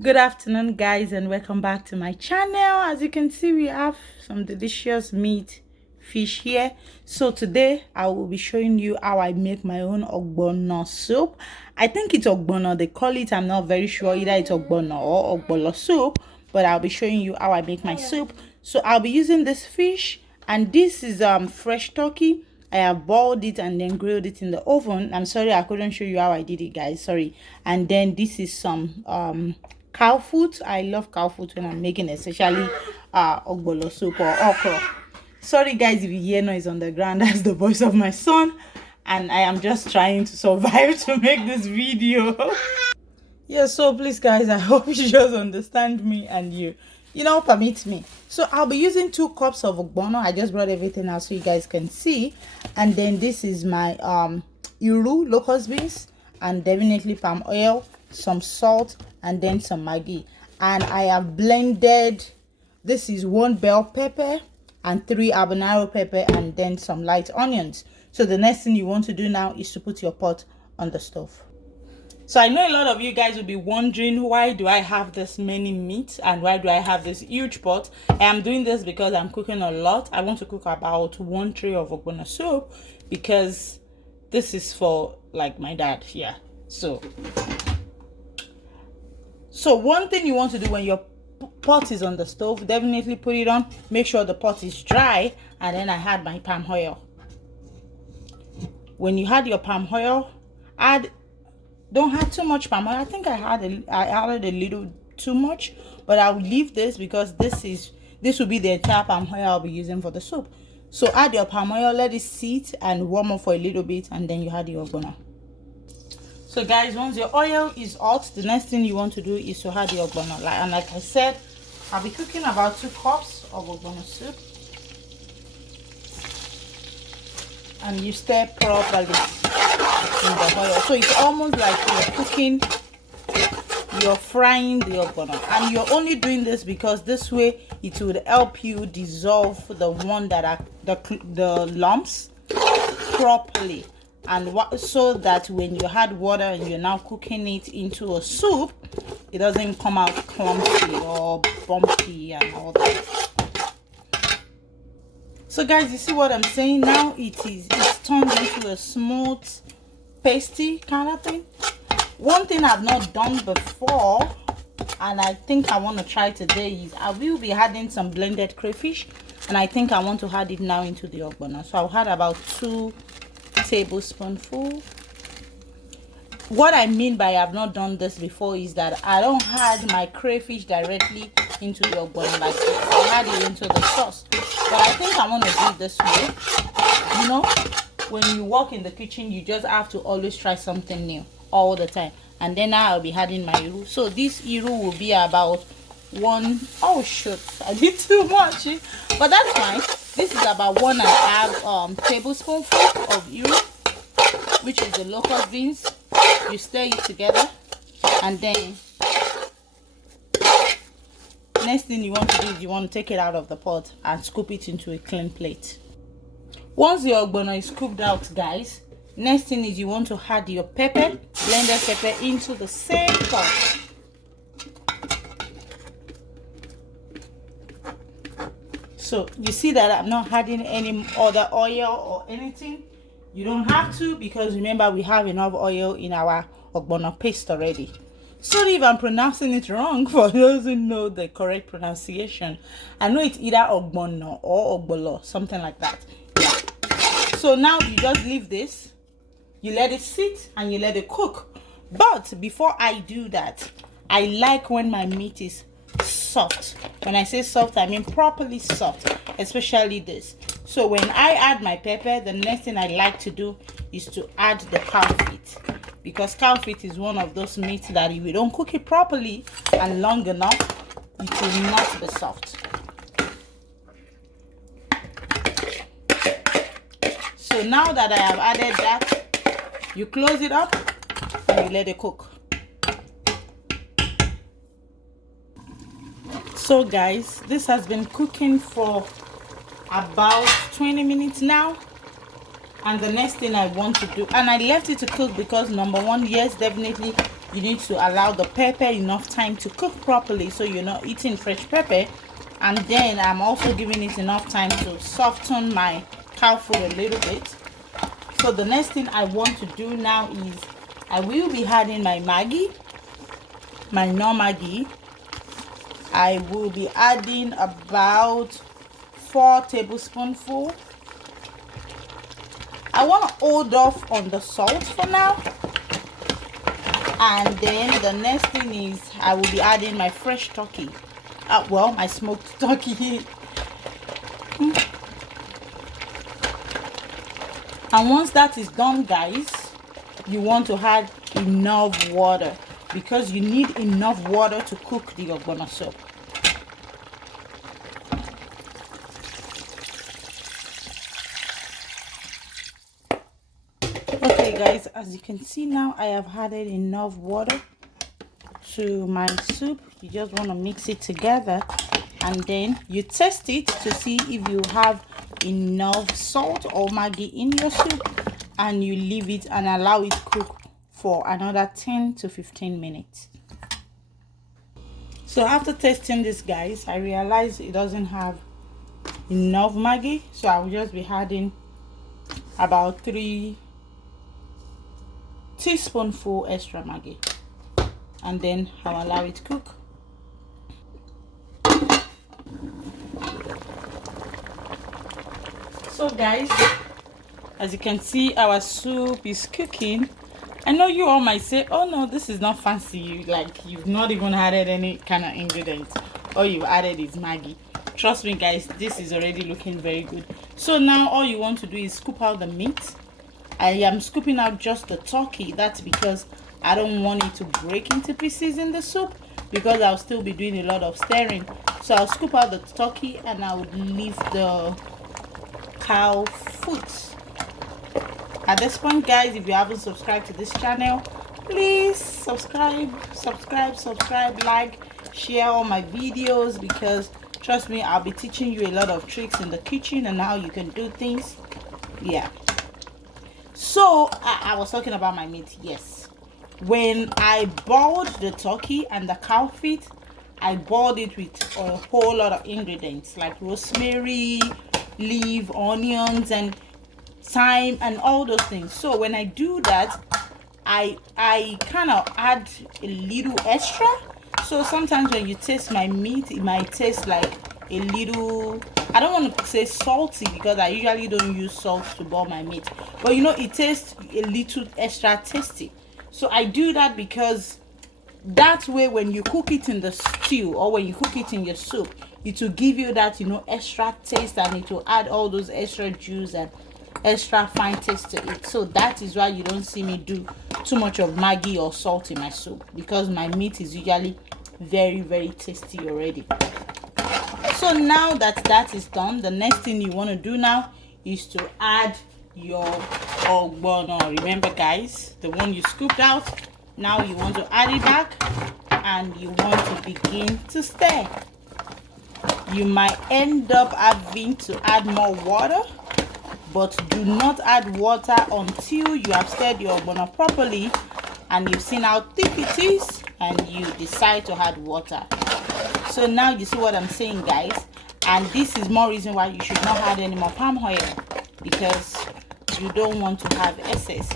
Good afternoon, guys, and welcome back to my channel. As you can see, we have some delicious meat fish here. So today I will be showing you how I make my own ogbono soup. I think it's ogbono they call it. I'm not very sure either it's ogbono or ogbolo soup, but I'll be showing you how I make my soup. So I'll be using this fish, and this is fresh turkey. I have boiled it and then grilled it in the oven. I'm sorry I couldn't show you how I did it, guys, sorry. And then this is some cow food. I love cow food when I'm making, especially ogbolo soup or okra. Sorry guys if you hear noise on the ground, that's the voice of my son, and I am just trying to survive to make this video. Yeah, so please guys, I hope you just understand me and you permit me. So I'll be using 2 cups of ogbono. I just brought everything out so you guys can see. And then this is my iru locust beans, and definitely palm oil, some salt, and then some Maggi. And I have blended, this is 1 bell pepper and 3 habanero pepper, and then some light onions. So the next thing you want to do now is to put your pot on the stove. So I know a lot of you guys will be wondering, why do I have this many meat and why do I have this huge pot? I am doing this because I'm cooking a lot. I want to cook about 1 tray of ogbono soup because this is for like my dad. Yeah. So one thing you want to do when your pot is on the stove, definitely put it on, make sure the pot is dry, and then I had my palm oil. When you had your palm oil, don't add too much palm oil. I think I added a little too much, but I'll leave this because this will be the entire palm oil I'll be using for the soup. So add your palm oil, let it sit and warm up for a little bit, and then you add your ogbono. So guys, once your oil is hot, the next thing you want to do is to add your ogbono. And like I said, I'll be cooking about 2 cups of ogbono soup, and you stir properly in the oil. So it's almost like you're frying the ogbono, and you're only doing this because this way it would help you dissolve the one that are the lumps properly, and so that when you add water and you're now cooking it into a soup, it doesn't come out clumpy or bumpy and all that. So guys, you see what I'm saying now? It's turned into a smooth pasty kind of thing. One thing I've not done before, and I think I want to try today, is I will be adding some blended crayfish, and I think I want to add it now into the ogbono. So I'll add about 2 tablespoonfuls. What I mean by I've not done this before is that I don't add my crayfish directly into the ogbono like this. I add it into the sauce, but I think I want to do it this way. When you work in the kitchen, you just have to always try something new all the time. And then now I'll be adding my iru. So this iru will be about oh shoot, I did too much, but that's fine. This is about 1.5 tablespoonful of iru, which is the locust beans. You stir it together, and then next thing you want to do is you want to take it out of the pot and scoop it into a clean plate. Once your ogbono is scooped out, guys, next thing is you want to add your pepper, blended pepper, into the same pot. So you see that I'm not adding any other oil or anything. You don't have to, because remember we have enough oil in our ogbono paste already. Sorry if I'm pronouncing it wrong for those who know the correct pronunciation. I know it's either ogbono or ogbolo, something like that. Yeah. So now you just leave this, you let it sit, and you let it cook. But before I do that, I like when my meat is soft. When I say soft, I mean properly soft, especially this. So when I add my pepper, the next thing I like to do is to add the cow feet, because cow feet is one of those meats that if you don't cook it properly and long enough, it will not be soft. So now that I have added that, you close it up and you let it cook. So guys, this has been cooking for about 20 minutes now, and the next thing I want to do, and I left it to cook because number one, yes, definitely you need to allow the pepper enough time to cook properly, so you're not eating fresh pepper. And then I'm also giving it enough time to soften my cow food a little bit. So the next thing I want to do now is I will be adding my Maggi, my knorr Maggi. I will be adding about 4 tablespoonfuls. I want to hold off on the salt for now. And then the next thing is I will be adding my fresh turkey. Well, my smoked turkey. And once that is done, guys, you want to add enough water, because you need enough water to cook the ogbono soup. Okay guys, as you can see now, I have added enough water to my soup. You just want to mix it together, and then you test it to see if you have enough salt or Maggi in your soup, and you leave it and allow it cook for another 10 to 15 minutes. So after testing this, guys, I realized it doesn't have enough Maggi, so I will just be adding about 3 teaspoonful extra Maggi, and then I'll allow it to cook. So guys, as you can see, our soup is cooking. I know you all might say, oh no, this is not fancy, like you've not even added any kind of ingredients. All you've added is Maggi. Trust me guys, this is already looking very good. So now all you want to do is scoop out the meat. I am scooping out just the turkey. That's because I don't want it to break into pieces in the soup, because I'll still be doing a lot of stirring. So I'll scoop out the turkey and I would leave the cow foot. At this point, guys, if you haven't subscribed to this channel, please subscribe, like, share all my videos, because trust me, I'll be teaching you a lot of tricks in the kitchen and how you can do things. Yeah. So I was talking about my meat. Yes, when I boiled the turkey and the cow feet, I boiled it with a whole lot of ingredients like rosemary, leaf, onions, and thyme, and all those things. So when I do that, I kind of add a little extra. So sometimes when you taste my meat, it might taste like a little, I don't want to say salty, because I usually don't use salt to boil my meat, but you know, it tastes a little extra tasty. So I do that because that way when you cook it in the stew or when you cook it in your soup, it will give you that, you know, extra taste, and it will add all those extra juice and extra fine taste to it. So that is why you don't see me do too much of Maggi or salt in my soup, because my meat is usually very, very tasty already. So now that that is done, the next thing you want to do now is to add your ogbono. Remember guys, the one you scooped out, now you want to add it back, and you want to begin to stir. You might end up having to add more water, but do not add water until you have stirred your ogbono properly and you've seen how thick it is, and you decide to add water. So now you see what I'm saying, guys, and this is more reason why you should not add any more palm oil, because you don't want to have excess.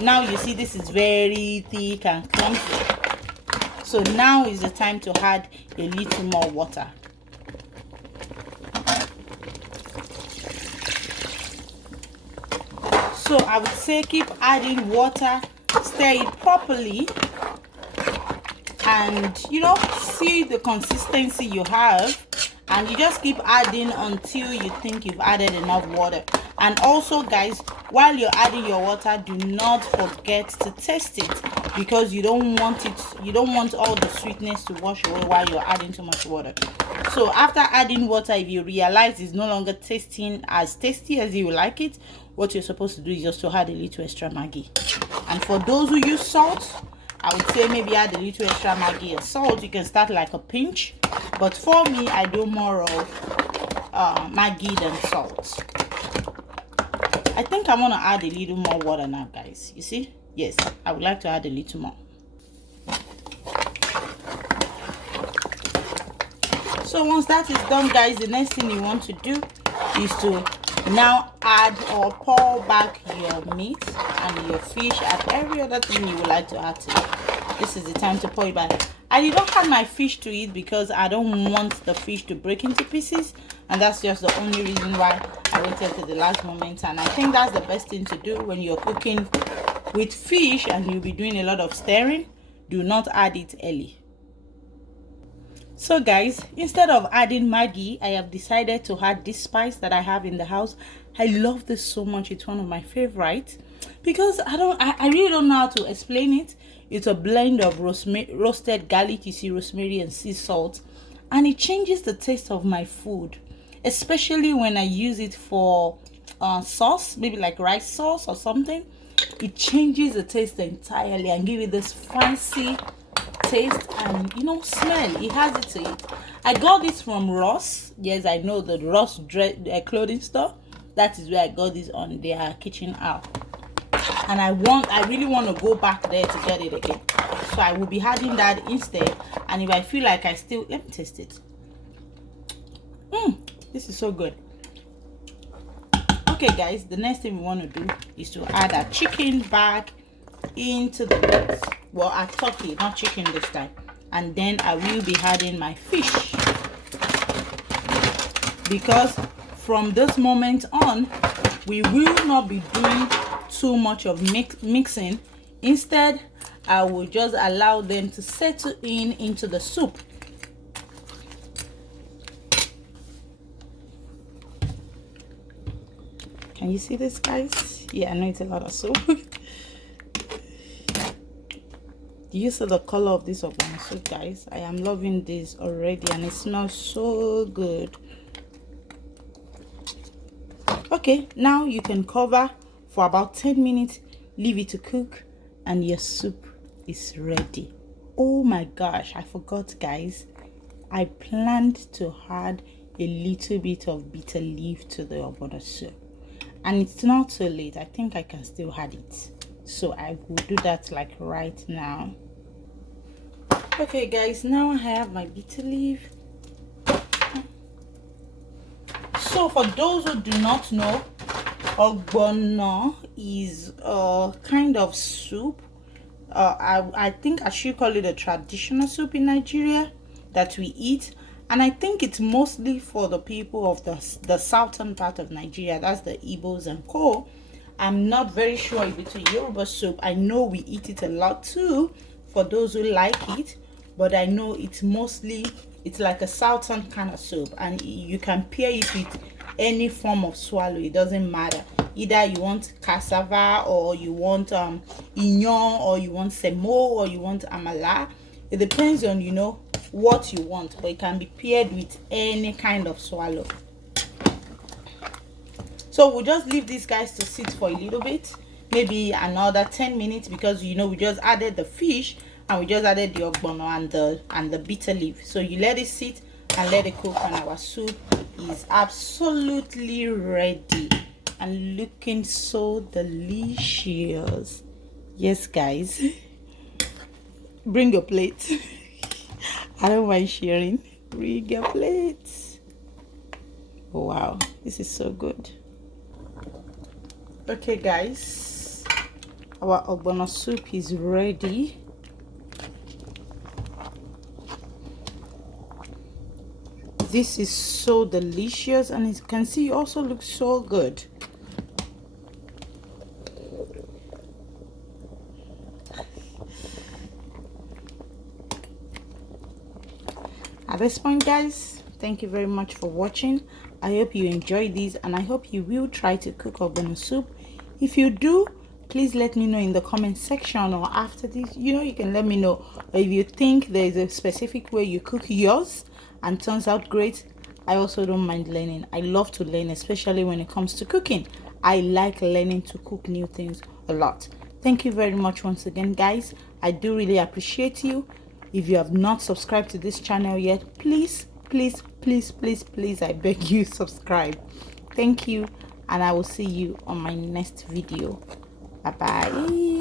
Now you see this is very thick and clumpy, so now is the time to add a little more water. So I would say keep adding water, stir it properly, and you know, see the consistency you have, and you just keep adding until you think you've added enough water. And also guys, while you're adding your water, do not forget to taste it, because you don't want all the sweetness to wash away while you're adding too much water. So after adding water, if you realize it's no longer tasting as tasty as you like it, what you're supposed to do is just to add a little extra Maggi. And for those who use salt, I would say maybe add a little extra Maggi and salt. You can start like a pinch, but for me, I do more of Maggi than salt. I think I want to add a little more water now, guys. You see? Yes, I would like to add a little more. So once that is done, guys, the next thing you want to do is to now add or pour back your meat and your fish and every other thing you would like to add to it. This is the time to pour it back. I did not add my fish to it because I don't want the fish to break into pieces, and that's just the only reason why I waited till the last moment. And I think that's the best thing to do when you're cooking with fish and you'll be doing a lot of stirring. Do not add it early. So guys, instead of adding Maggi, I have decided to add this spice that I have in the house. I love this so much. It's one of my favorites because I really don't know how to explain it. It's a blend of roasted garlic, you see, rosemary and sea salt, and it changes the taste of my food, especially when I use it for sauce, maybe like rice sauce or something. It changes the taste entirely and give it this fancy taste and, you know, smell. It has it to it. I got this from Ross. Yes, I know the Ross clothing store. That is where I got this on their kitchen app, and I really want to go back there to get it again. So I will be adding that instead. And if I feel like let me taste it. This is so good. Okay guys, the next thing we want to do is to add our chicken back into the pot. Well, our turkey, not chicken this time. And then I will be adding my fish, because from this moment on we will not be doing too much of mixing. Instead, I will just allow them to settle into the soup. Can you see this, guys? Yeah, I know it's a lot of soup. Do you see the color of this ogbono soup, guys? I am loving this already and it smells so good. Okay, now you can cover for about 10 minutes, leave it to cook, and your soup is ready. Oh my gosh, I forgot, guys. I planned to add a little bit of bitter leaf to the ogbono soup, and it's not too late. I think I can still add it, so I will do that like right now. Okay guys, now I have my bitter leaf. So for those who do not know, ogbono is a kind of soup. I think I should call it a traditional soup in Nigeria that we eat, and I think it's mostly for the people of the southern part of Nigeria. That's the Igbos and co. I'm not very sure if it's a Yoruba soup. I know we eat it a lot too, for those who like it, but I know it's like a southern kind of soup, and you can pair it with any form of swallow. It doesn't matter. Either you want cassava, or you want inion, or you want semo, or you want amala. It depends on, you know, what you want, but it can be paired with any kind of swallow. So we'll just leave these guys to sit for a little bit, maybe another 10 minutes, because, you know, we just added the fish and we just added the ogbono and the bitter leaf. So you let it sit and let it cook, and our soup is absolutely ready and looking so delicious. Yes guys, bring your plate. I don't mind sharing. Bring your plate. Oh, wow, this is so good. Okay guys, our ogbono soup is ready. This is so delicious, and as you can see, it also looks so good. At this point guys, thank you very much for watching. I hope you enjoyed this, and I hope you will try to cook ogbono soup. If you do, please let me know in the comment section, or after this, you know, you can let me know. Or if you think there is a specific way you cook yours and turns out great, I also don't mind learning. I love to learn, especially when it comes to cooking. I like learning to cook new things a lot. Thank you very much once again guys. I do really appreciate you. If you have not subscribed to this channel yet, please I beg you, subscribe. Thank you, and I will see you on my next video. Bye bye.